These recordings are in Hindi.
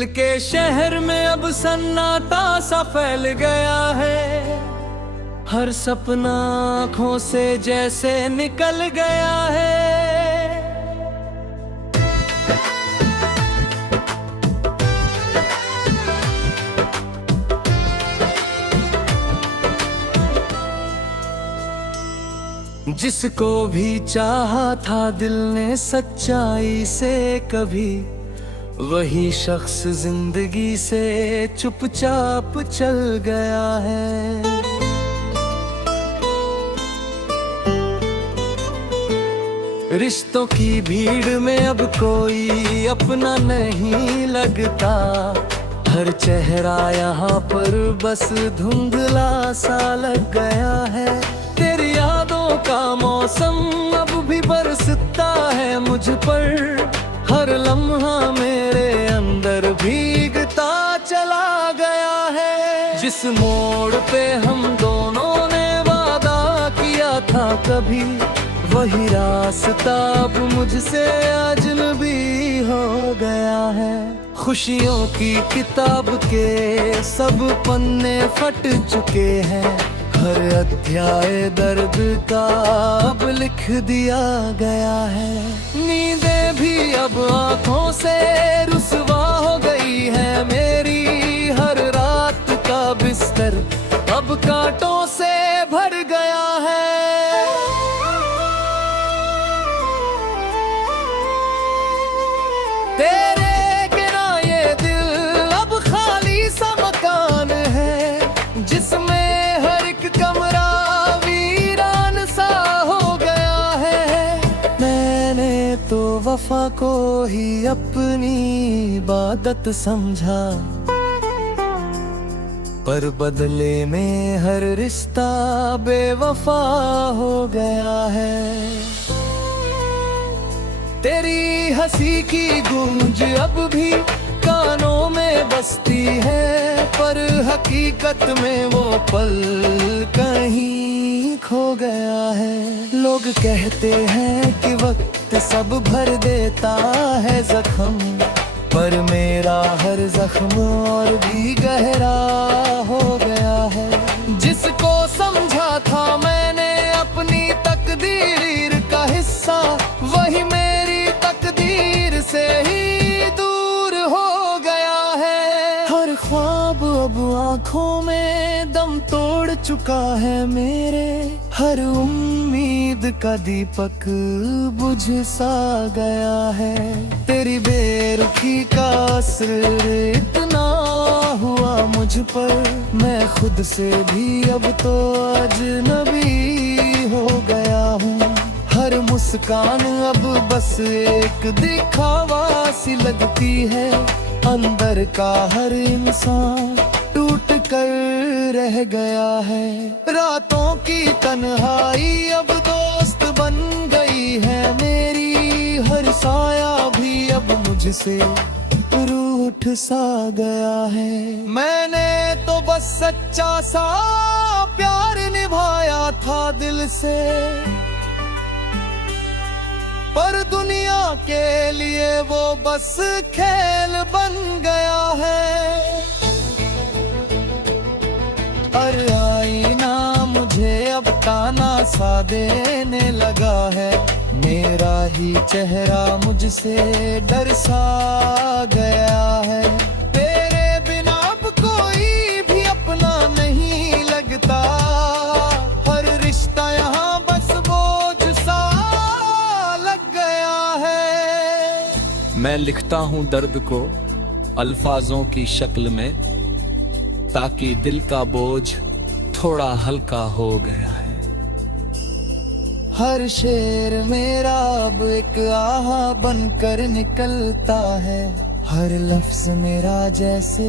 दिल के शहर में अब सन्नाटा सा फैल गया है। हर सपना आँखों से जैसे निकल गया है। जिसको भी चाहा था दिल ने सच्चाई से कभी, वही शख्स जिंदगी से चुपचाप चल गया है। रिश्तों की भीड़ में अब कोई अपना नहीं लगता। हर चेहरा यहाँ पर बस धुंधला सा लग गया है। तेरी यादों का मौसम अब भी बरसता है मुझ पर। हर लम्हा मेरे अंदर भीगता चला गया है। जिस मोड़ पे हम दोनों ने वादा किया था कभी, वही रास्ता अब मुझसे अजनबी हो गया है। खुशियों की किताब के सब पन्ने फट चुके हैं। हर अध्याय दर्द का अब लिख दिया गया है। नींदें भी अब आँखों से रुसवा हो गई है मेरी। हर रात का बिस्तर अब कांटों से भर गया है। तेरे बिना ये दिल अब खाली सा मकान है, जिसमें हर एक कमरा वीरान सा हो गया है। मैंने तो वफा को ही अपनी इबादत समझा, पर बदले में हर रिश्ता बेवफा हो गया है। तेरी हंसी की गूंज अब भी कानों में बसती है, पर हकीकत में वो पल कहीं खो गया है। लोग कहते हैं कि वक्त सब भर देता है जख्म, पर मेरा हर जख्म और भी गहरा हो गया है। जिसको समझा था मैंने अपनी तकदीर का हिस्सा, वही मेरी तकदीर से ही दूर हो गया है। हर ख्वाब अब आँखों में दम तोड़ चुका है मेरे। हर उम्मीद का दीपक बुझ सा गया है। तेरी बेरुखी का असर इतना हुआ मुझ पर, मैं खुद से भी अब तो अजनबी हो गया हूँ। हर मुस्कान अब बस एक दिखावा सी लगती है। अंदर का हर इंसान टूट कर रह गया है। रातों की तन्हाई अब दोस्त बन गई है मेरी। हर साया भी अब मुझसे रूठ सा गया है। मैंने तो बस सच्चा सा प्यार निभाया था दिल से, पर दुनिया के लिए वो बस खेल बन गया है। हर आईना मुझे अब ताना सा देने लगा है। मेरा ही चेहरा मुझसे डर सा गया है। तेरे बिना अब कोई भी अपना नहीं लगता। हर रिश्ता यहाँ बस बोझ सा लग गया है। मैं लिखता हूँ दर्द को अल्फाजों की शक्ल में, ताकि दिल का बोझ थोड़ा हल्का हो गया है। हर शेर मेरा अब एक आहा बनकर निकलता है। हर लफ्ज मेरा जैसे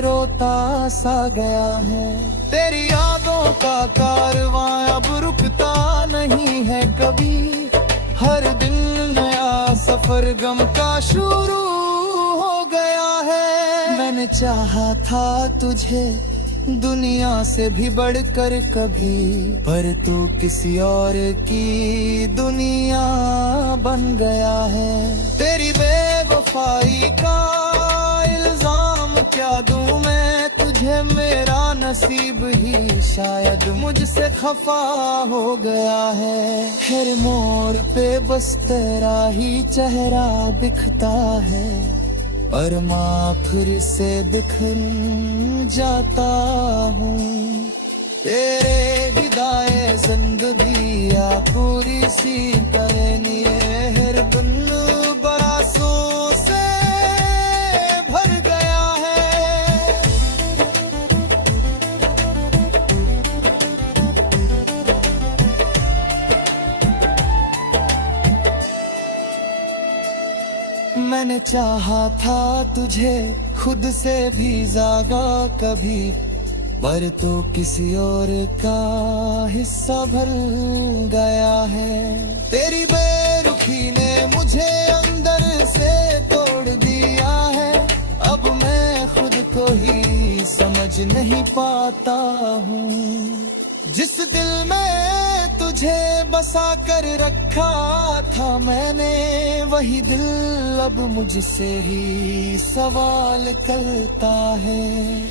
रोता सा गया है। तेरी यादों का कारवां अब रुकता नहीं है कभी। हर दिन नया सफर गम का शुरू हो गया है। मैंने चाहा था तुझे दुनिया से भी बढ़कर कभी, पर तू किसी और की दुनिया बन गया है। तेरी बेवफाई का क्या दूं मैं तुझे, मेरा नसीब ही शायद मुझसे खफा हो गया है। हर मोड़ पे बस तेरा ही चेहरा दिखता है, पर माँ फिर से बिखर जाता हूँ। तेरे विदाए जिंदगी आ पूरी सी करनी है, हर दिन बरसों से भर गया है। मैंने चाहा था तुझे खुद से भी ज्यादा कभी, पर तो किसी और का हिस्सा भर गया है। तेरी बेरुखी ने मुझे अंदर से तोड़ दिया है, अब मैं खुद को ही समझ नहीं पाता हूँ। जिस दिल में तुझे बसा कर रखा था मैंने, वही दिल अब मुझसे ही सवाल करता है।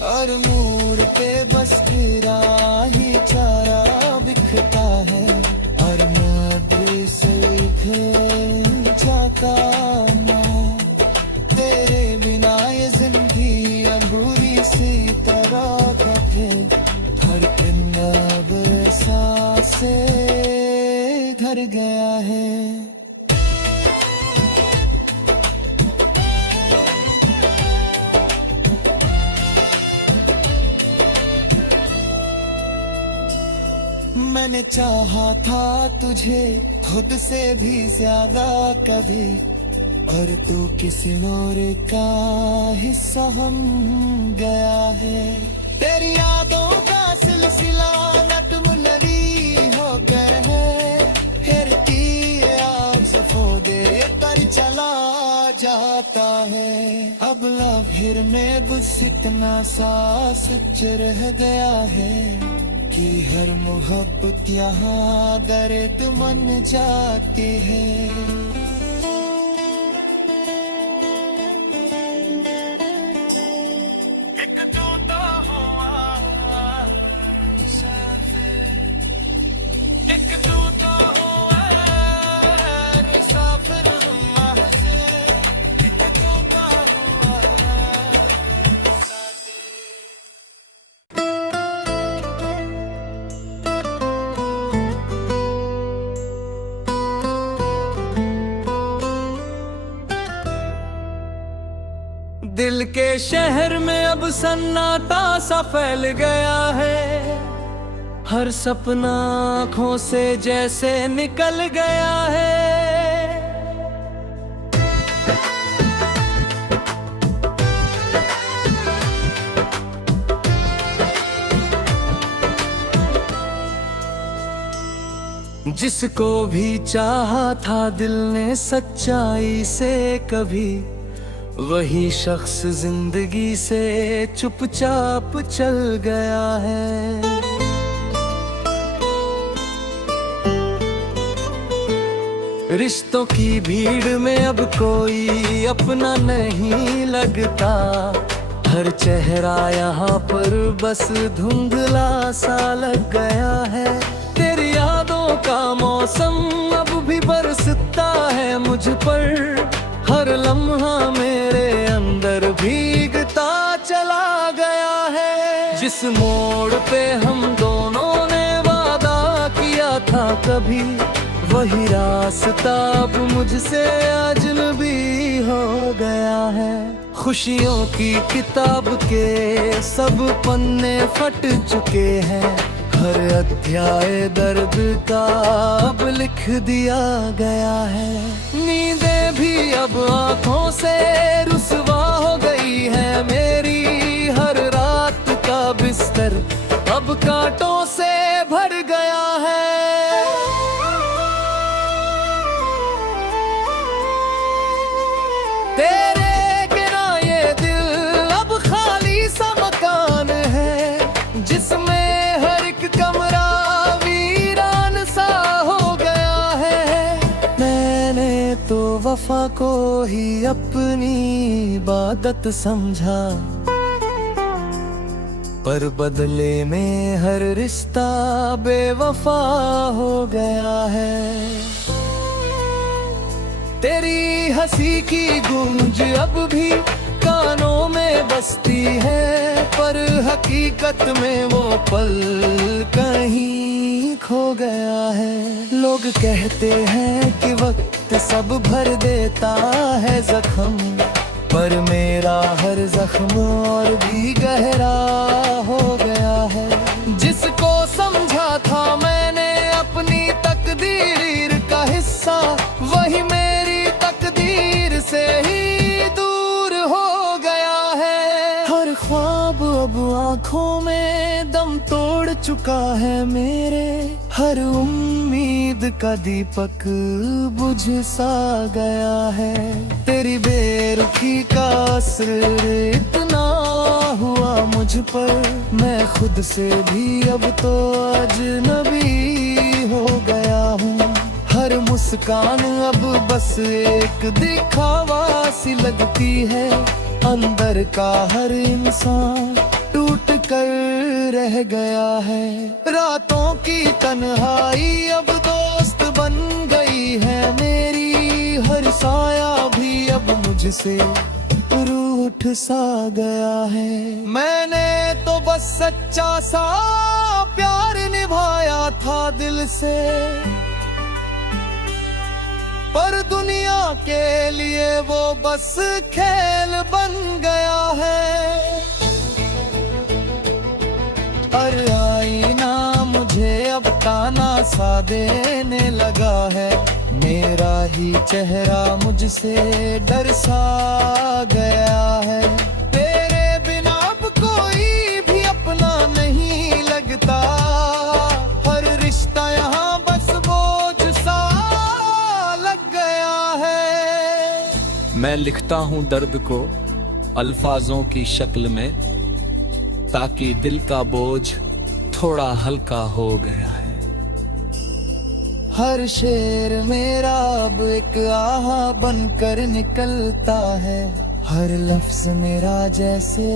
और मोड़ पे बस तेरा ही चारा बिखता है, और मैं दिल से घिर जाता मैं। तेरे बिना ये जिंदगी अधूरी सी तरह कटे, हर दिन अब सांसे धर गया है। मैंने चाहा था तुझे खुद से भी ज्यादा कभी, और तू किसी और का हिस्सा हम गया है। तेरी यादों का सिलसिला नटमुनरी हो गए है, फिर आज दे कर चला जाता है। अब फिर में बस इतना सा सच रह गया है, कि हर मोहब्बत यहाँ दर्द मन जाती है। दिल के शहर में अब सन्नाटा सा फैल गया है, हर सपना आँखों से जैसे निकल गया है। जिसको भी चाहा था दिल ने सच्चाई से कभी, वही शख्स जिंदगी से चुपचाप चल गया है। रिश्तों की भीड़ में अब कोई अपना नहीं लगता, हर चेहरा यहाँ पर बस धुंधला सा लग गया है। तेरी यादों का मौसम अब भी बरसता है मुझ पर, हर लम्हा मेरे अंदर भीगता चला गया है। जिस मोड़ पे हम दोनों ने वादा किया था कभी, वही रास्ता अब मुझसे अजनबी हो गया है। खुशियों की किताब के सब पन्ने फट चुके हैं, हर अध्याय दर्द का अब लिख दिया गया है। नींदें भी अब आँखों से रुसवा हो गई है मेरी, हर रात का बिस्तर अब कांटों से भर गया है। तेरे बिना ये दिल अब खाली सा मकान है, जिसमें हर एक कमरा वीरान सा हो गया है। मैंने तो वफा को ही अपनी इबादत समझा, पर बदले में हर रिश्ता बेवफा हो गया है। तेरी हंसी की गूंज अब भी कानों में बसती है, पर हकीकत में वो पल कहीं खो गया है। लोग कहते हैं कि वक्त सब भर देता है जख्म, पर मेरा हर जख्म और भी गहरा हो गया है। जिसको समझा था मैंने अपनी तकदीर का हिस्सा, वही मेरी तकदीर से ही दूर हो गया है। हर ख्वाब अब आंखों में दम तोड़ चुका है मेरे, हर उम्मीद का दीपक बुझ सा गया है। तेरी बेरुखी का असर इतना हुआ मुझ पर, मैं खुद से भी अब तो अजनबी हो गया हूँ। हर मुस्कान अब बस एक दिखावा सी लगती है, अंदर का हर इंसान टूट कर रह गया है। रातों की तन्हाई अब दोस्त बन गई है मेरी, हर साया भी अब मुझसे रूठ सा गया है। मैंने तो बस सच्चा सा प्यार निभाया था दिल से, पर दुनिया के लिए वो बस खेल बन गया है। हर आईना मुझे अब ताना सा देने लगा है, मेरा ही चेहरा मुझसे डर सा गया है। तेरे बिना अब कोई भी अपना नहीं लगता, हर रिश्ता यहाँ बस बोझ सा लग गया है। मैं लिखता हूँ दर्द को अल्फाजों की शक्ल में, ताकि दिल का बोझ थोड़ा हल्का हो गया है। हर शेर मेरा अब एक आहा बनकर निकलता है, हर लफ्ज मेरा जैसे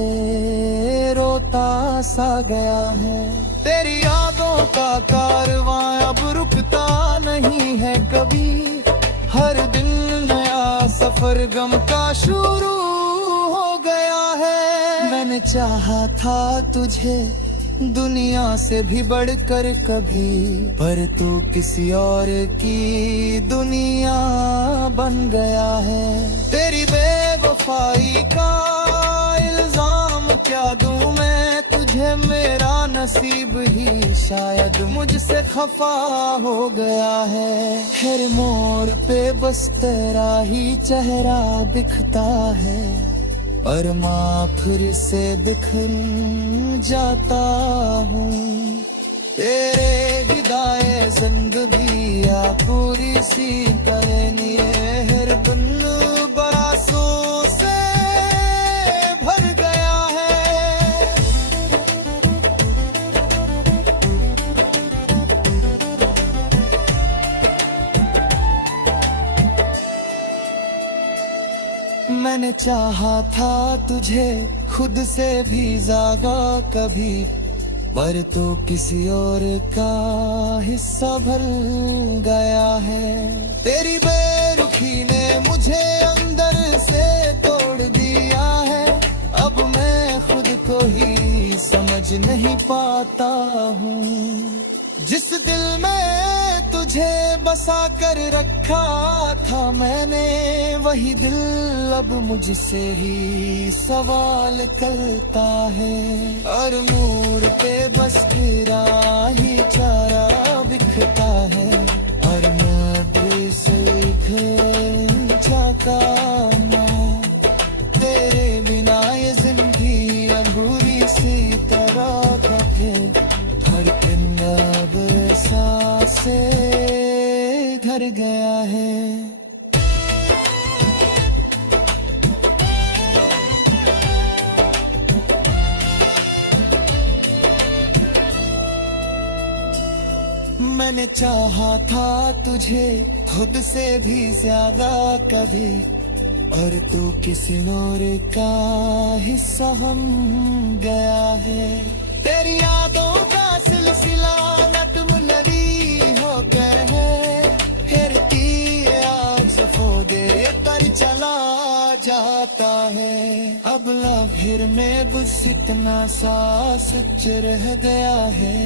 रोता सा गया है। तेरी यादों का कारवां अब रुकता नहीं है कभी, हर दिन नया सफर गम का शुरू हो गया है। मैंने चाहा था तुझे दुनिया से भी बढ़कर कभी, पर तू किसी और की दुनिया बन गया है। तेरी बेवफाई का इल्जाम क्या दूं मैं तुझे, मेरा नसीब ही शायद मुझसे खफा हो गया है। हर मोड़ पे बस तेरा ही चेहरा दिखता है, पर माँ फिर से बिखर जाता हूँ। तेरे विदाए जिंदगी आ पूरी सी करनी है, हर दिन बरसों से भर गया है। मैंने चाहा था तुझे खुद से भी ज्यादा कभी, पर तो किसी और का हिस्सा भर गया है। तेरी बेरुखी ने मुझे अंदर से तोड़ दिया है, अब मैं खुद को ही समझ नहीं पाता हूँ। जिस दिल में तुझे बसा कर रखा था मैंने, वही दिल अब मुझसे ही सवाल करता है। और मोड़ पे बस तेरा ही चारा बिखता है, और मैं दिल से घर जाता मैं। तेरे बिना ये जिंदगी अधूरी सी तरह का है, हर किन्ना से घर गया है। मैंने चाहा था तुझे खुद से भी ज्यादा कभी, और तू किसी और का हिस्सा हम गया है। तेरी यादों का सिलसिला नटमुनवी हो गए है, फिर आग सफोदे पर चला जाता है। अब लव फिर में बस इतना सा सच रह गया है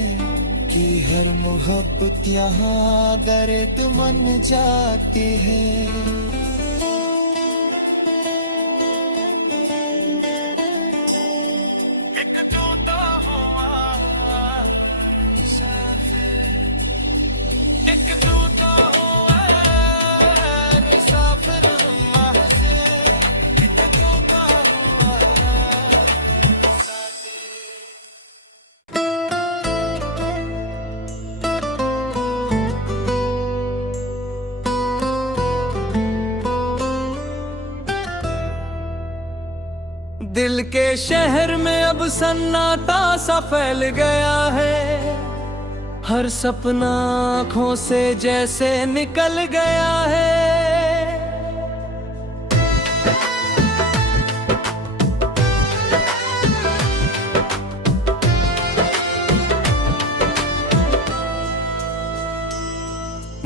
कि हर मोहब्बत यहाँ दर्द मन जाती है। एक टूटा हुआ मुसाफिर, एक टूटा हुआ मुसाफिर महज़िर, एक टूटा हुआ मुसाफिर। दिल के शहर में अब सन्नाटा सा फैल गया है, हर सपना आँखों से जैसे निकल गया है।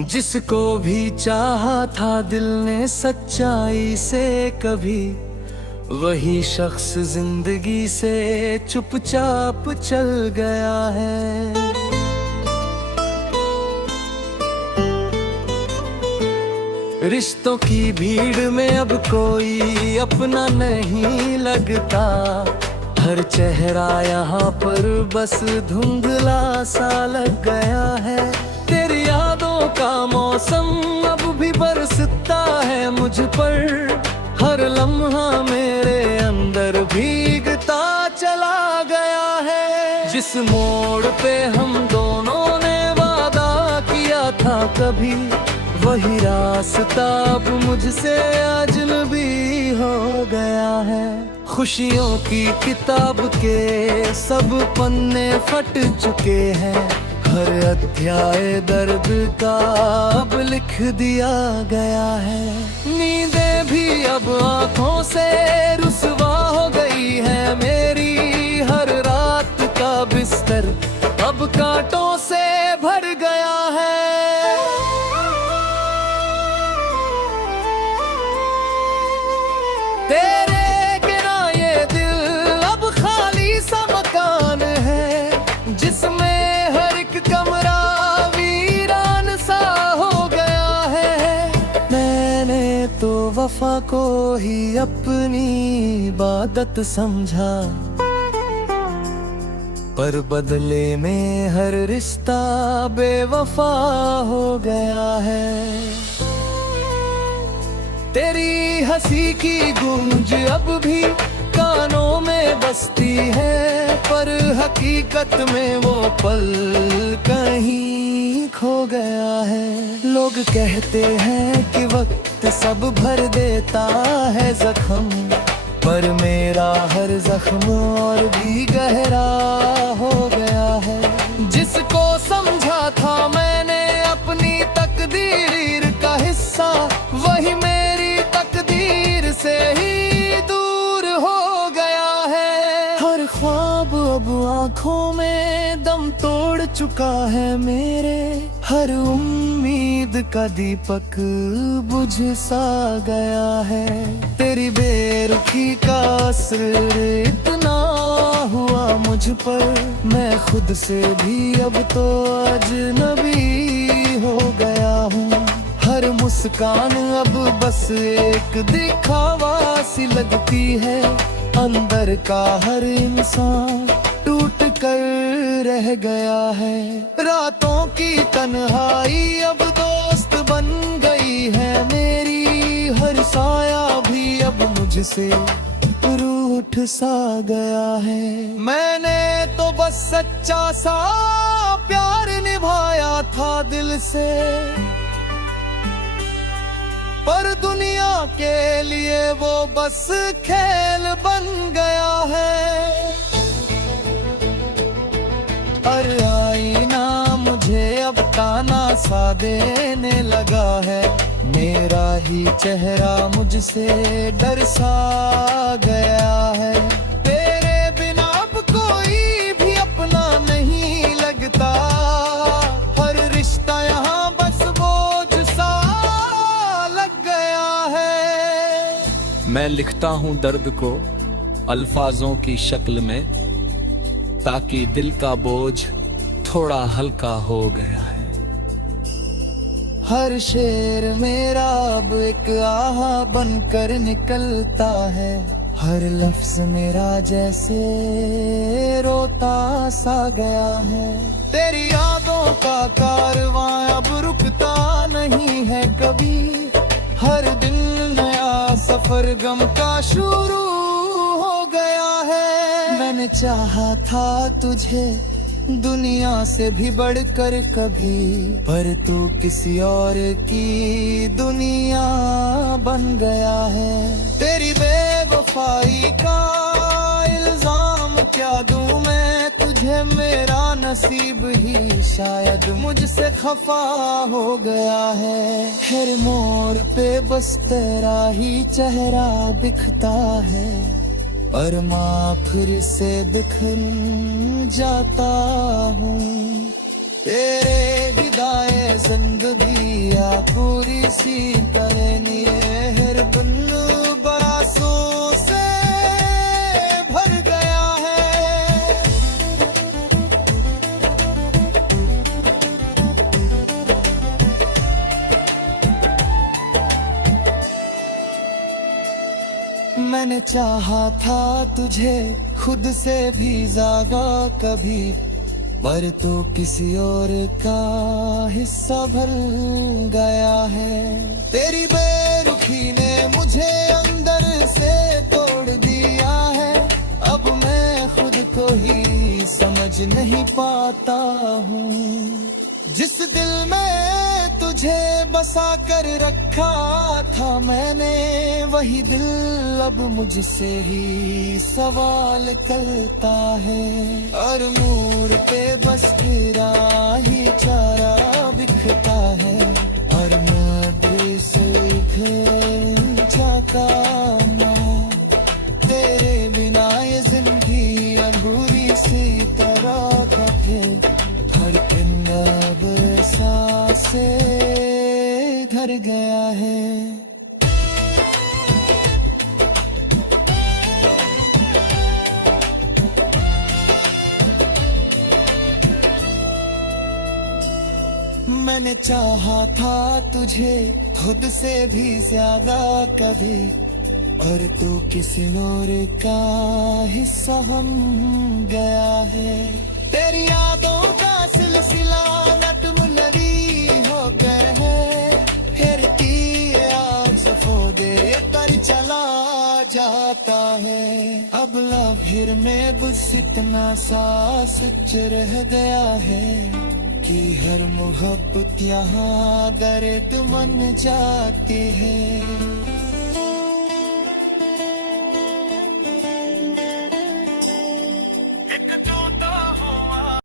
जिसको भी चाहा था दिल ने सच्चाई से कभी, वही शख्स जिंदगी से चुपचाप चल गया है। रिश्तों की भीड़ में अब कोई अपना नहीं लगता, हर चेहरा यहाँ पर बस धुंधला सा लग गया है। तेरी यादों का मौसम अब भी बरसता है मुझ पर, हर लम्हा मेरे अंदर भीगता चला गया है। जिस मोड़ पे हम दोनों ने वादा किया था कभी, वही रास्ता अब मुझसे अजनबी हो गया है। खुशियों की किताब के सब पन्ने फट चुके हैं, हर अध्याय दर्द का अब लिख दिया गया है। नींदें भी अब आँखों से रुसवा हो गई है मेरी, हर रात का बिस्तर अब कांटों से भर गया है। तेरे गिरा ये दिल अब खाली सा मकान है, जिसमें हर एक कमरा वीरान सा हो गया है। मैंने तो वफा को ही अपनी इबादत समझा, पर बदले में हर रिश्ता बेवफा हो गया है। तेरी हंसी की गूंज अब भी कानों में बसती है, पर हकीकत में वो पल कहीं खो गया है। लोग कहते हैं कि वक्त सब भर देता है जख्म, पर मेरा हर जख्म और भी गहरा हो गया है। जिसको समझा था मैंने अपनी तकदीर का हिस्सा, वही मेरी तकदीर से ही दूर हो गया है। हर ख्वाब अब आँखों में दम तोड़ चुका है मेरे, हर उम्मीद का दीपक बुझ सा गया है। तेरी बेरुखी का असर इतना हुआ मुझ पर, मैं खुद से भी अब तो अजनबी हो गया हूँ। हर मुस्कान अब बस एक दिखावा सी लगती है, अंदर का हर इंसान टूट कर रह गया है। रातों की तन्हाई अब दोस्त बन गई है मेरी, हर साया भी अब मुझसे रूठ सा गया है। मैंने तो बस सच्चा सा प्यार निभाया था दिल से, पर दुनिया के लिए वो बस खेल बन गया है। हर आईना मुझे अब ताना सा देने लगा है, मेरा ही चेहरा मुझसे डर सा गया है। तेरे बिना अब कोई भी अपना लिखता हूँ दर्द को अल्फाजों की शक्ल में, ताकि दिल का बोझ थोड़ा हल्का हो गया है। हर शेर मेरा अब एक आहा बनकर निकलता है, हर लफ्ज मेरा जैसे रोता सा गया है। तेरी यादों का कारवां अब रुकता नहीं है कभी, हर दिन नया सफर गम का शुरू हो गया है। मैंने चाहा था तुझे दुनिया से भी बढ़कर कभी, पर तू किसी और की दुनिया बन गया है। तेरी बेवफाई का इल्जाम क्या दूं मैं तुझे, मेरा नसीब ही शायद मुझसे खफा हो गया है। हर मोड़ पे बस तेरा ही चेहरा दिखता है, पर माँ फिर से बिखर जाता हूँ। तेरे विदाए जिंदगी आ पूरी सी करनी हर बन बरसों से भर गया है। मैंने चाहा था तुझे खुद से भी ज्यादा कभी, पर तू किसी और का हिस्सा भर गया है। तेरी बेरुखी ने मुझे अंदर से तोड़ दिया है, अब मैं खुद को ही समझ नहीं पाता हूँ। जिस दिल में तुझे बसा कर रखा था मैंने, वही दिल अब मुझसे ही सवाल करता है। और मोड़ पे बस तेरा ही चारा बिखता है, और मैं दिल से घर जाता मैं। तेरे बिना ये जिंदगी अधूरी सी तरह का है, हर दिन अब सांसे धर गया है। मैंने चाहा था तुझे खुद से भी ज्यादा कभी, और तू किसी और का हिस्सा हम गया है। तेरी यादों का सिलसिला नटमुनवी हो गए है, फिर आग सफोदे कर चला जाता है। अब फिर में बस इतना सा सच रह गया है, कि हर मोहब्बत यहाँ दर्द मन जाती है।